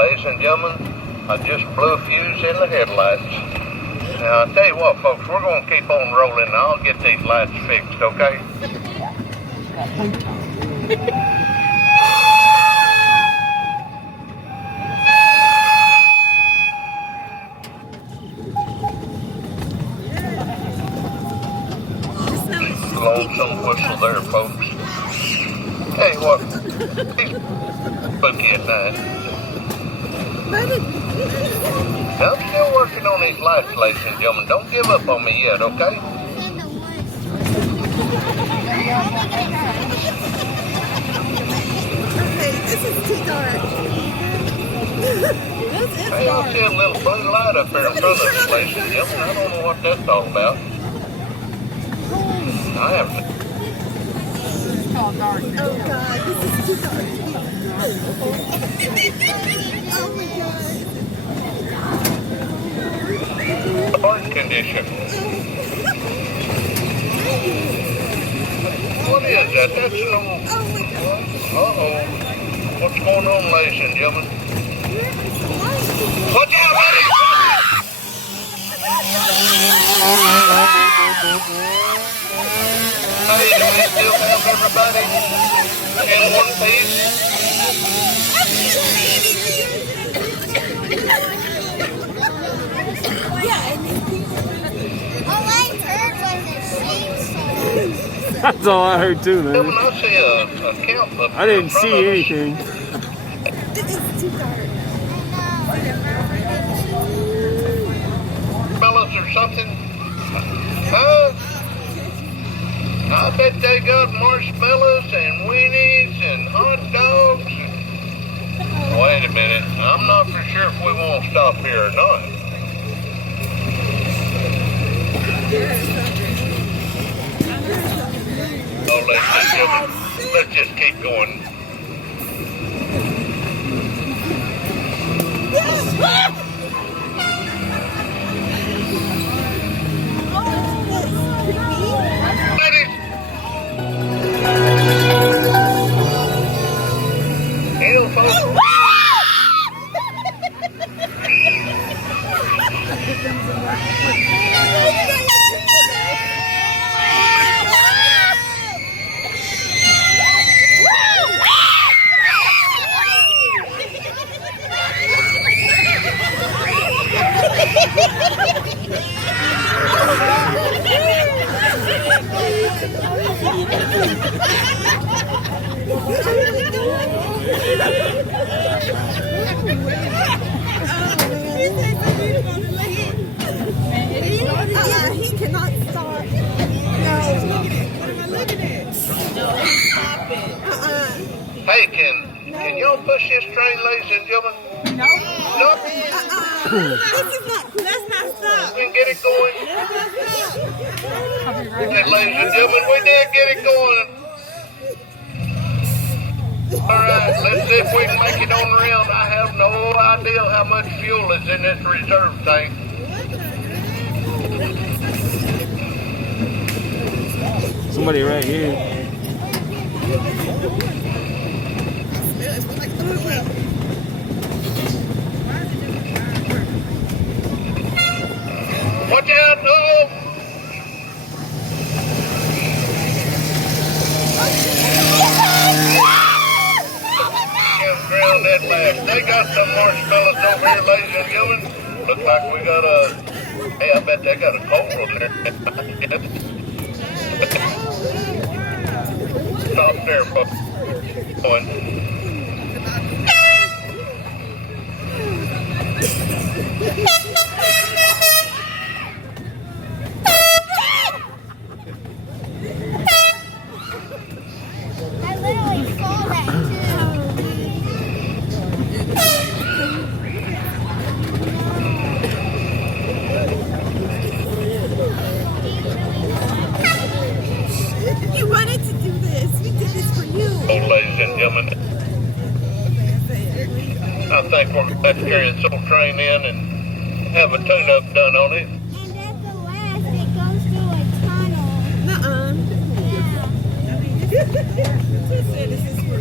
ladies and gentlemen, I just blew a fuse in the headlights. Now, I'll tell you what, folks, we're going to keep on rolling and I'll get these lights fixed, okay? Lonesome whistle there, folks. Tell you what, he's booky at night. I'm still working on these lights, ladies and gentlemen. Don't give up on me yet, okay? Okay, this is too dark. Hey, I see a little blue light up there in front of us, ladies and gentlemen. I don't know what that's all about. I haven't. Oh God, this is too dark. Oh my God. Heart condition. What is that? That's no. Oh my God. Uh-oh. What's going on, ladies and gentlemen? Watch out, buddy! Hey, do we still have everybody in one piece? All I heard was a chainsaw. That's all I heard too, man. I see a camp up I didn't see anything. This is too dark. Fellas or something? Huh? I bet they got marshmallows and weenies and hot dogs. Wait a minute. I'm not for sure if we want to stop here or not. Oh, let's just keep going. He cannot stop. No. What am I looking at? No, stop it. Hey, can y'all push this train, ladies and gentlemen? No. No? Let's not stop. We can get it going. Okay, ladies and gentlemen, we did get it going. Alright, let's see if we can make it on the round. I have no idea how much fuel is in this reserve tank. Somebody right here. Watch out, no! Ground that last. They got some marshmallows over here, ladies and gentlemen. Looks like we got a. Hey, I bet they got a cold over there. Stop there, folks. I literally saw that too. You wanted to do this. We did this for you. Oh, ladies and gentlemen, I think we're going to carry this old train in and have a tune-up done on it. And at the last, it goes through a tunnel. Nuh-uh. Yeah. She said this is for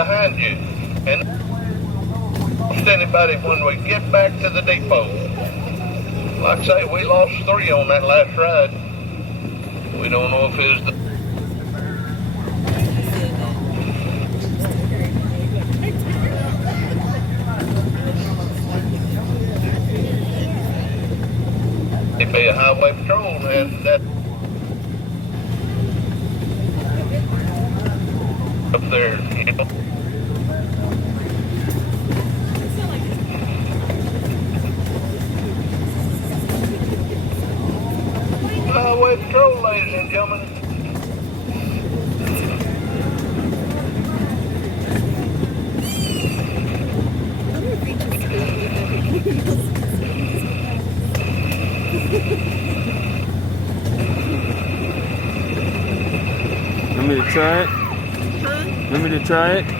behind you. And anybody when we get back to the depot. Like I say, we lost 3 on that last ride. We don't know if it was the... It'd be a highway patrol and that up there, you know. Highway patrol, ladies and gentlemen. Want me to try it? Huh? Want me to try it? No.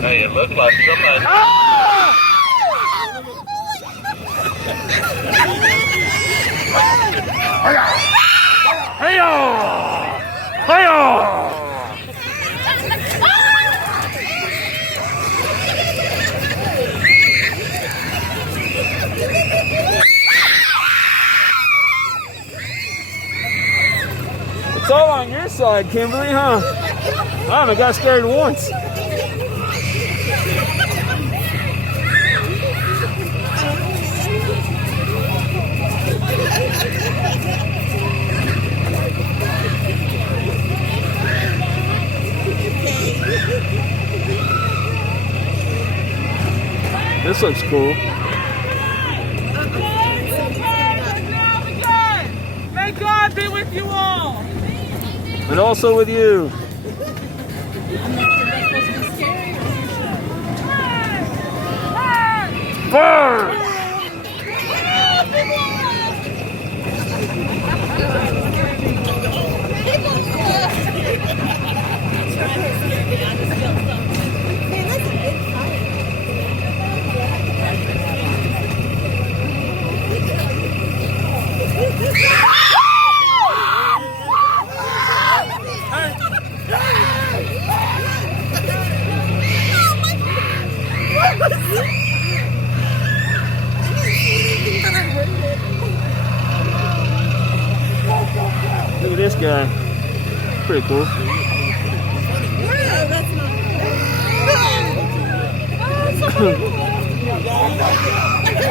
Hey, it looked like somebody... Hey-oh! Hey-oh! It's all on your side, Kimberly, huh? I haven't got scared once. This looks cool. May God be with you all. And also with you. Burn! Look at this guy. Pretty cool. No, that's not.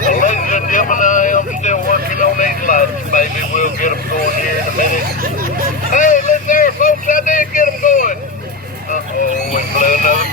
Well, ladies and gentlemen, I am still working on these lights. Maybe we'll get them going here in a minute. Hey, look there, folks, I did get them going. Uh-oh, we blew another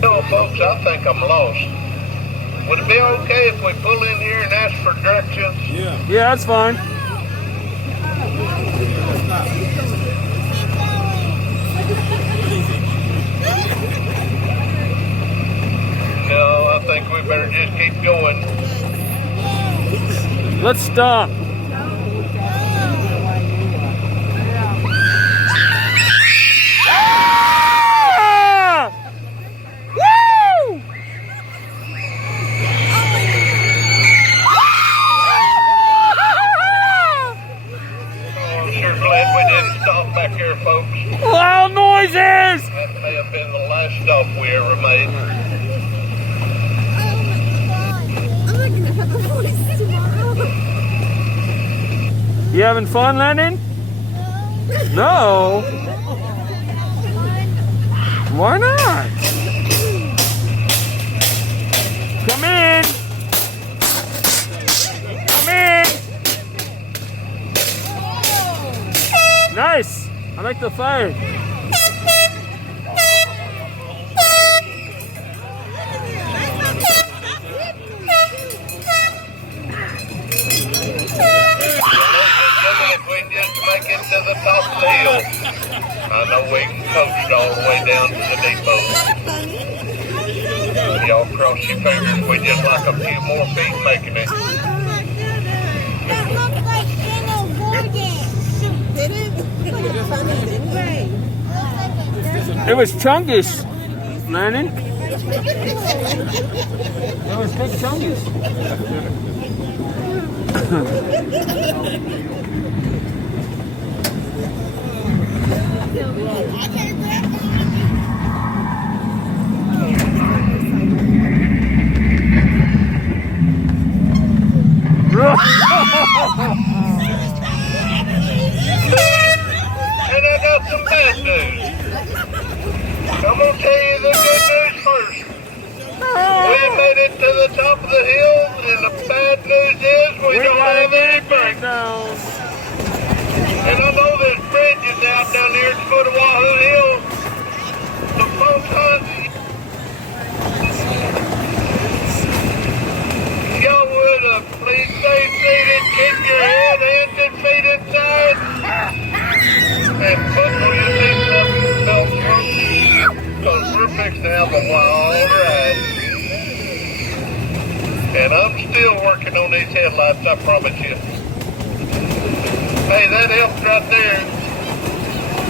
No, folks, I think I'm lost. Would it be okay if we pull in here and ask for directions? Yeah, that's fine. No, I think we better just keep going. Let's stop. Back here, folks. Loud noises! That may have been the last stop we ever made. I'm not gonna have a voice tomorrow. You having fun, Lennon? No. Why not? Come in. Come in. Nice. I like the fire. If we just make it to the top of the hill, I know we can coast all the way down to the depot. Y'all cross your fingers. We just like a few more feet making it. Oh my goodness. That looks like Daniel Morgan. Did it? It was funny, didn't it? It was Chungus, Landon. It was Big Chungus. And I got some bad news. I'm going to tell you the good news first. We made it to the top of the hill, and the bad news is we don't have any breakdowns. And I know there's bridges out down there at the foot of Wahoo Hill. The phone times, y'all would please stay seated, keep your head, hands, and feet inside, and buckle your seatbelt up, because we're fixing to have a wild ride. And I'm still working on these headlights, I promise you. Hey, that helps right there.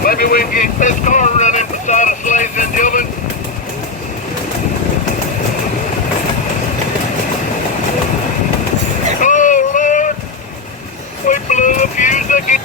Maybe we can get this car running beside us, ladies and gentlemen. Oh, Lord. We blew the fuse again.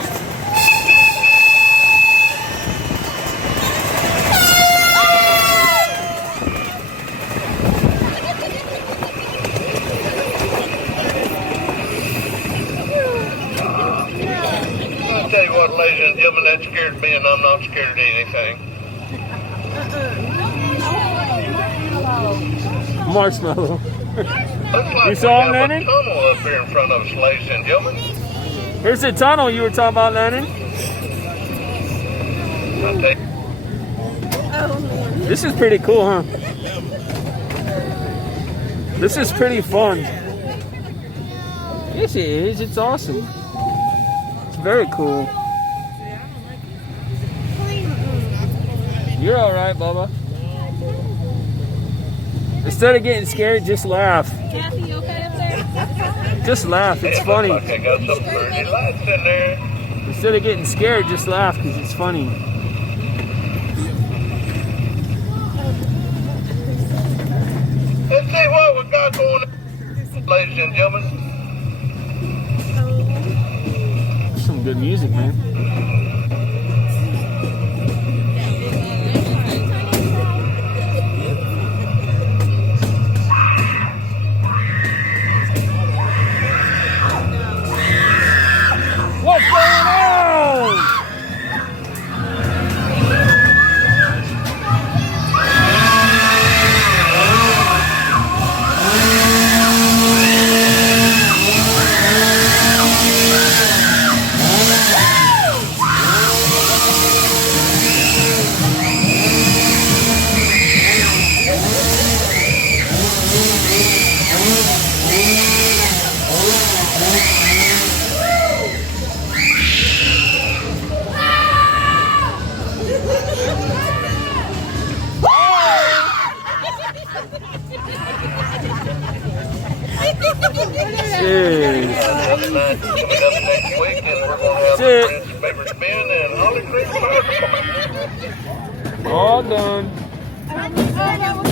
I'll tell you what, ladies and gentlemen, that scared me, and I'm not scared of anything. Marshmallow. Looks like You we saw have him, a Lennon? tunnel up here in front of us, ladies and gentlemen. Here's the tunnel you were talking about, Landon. I'll take This is pretty cool, huh? This is pretty fun. Yes, it is. It's awesome. It's very cool. You're all right, Bubba. Instead of getting scared, just laugh. Kathy, you okay up there? Just laugh. It's It funny. looks like I got some pretty lights in there. Instead of getting scared, just laugh because it's funny. Let's see what we got going on, ladies and gentlemen. Some good music, man. What's going on? Jeez. Coming up next week, and we're going to have That's it. the Beavers Bend and Holly Creek Park. All done. Oh, that was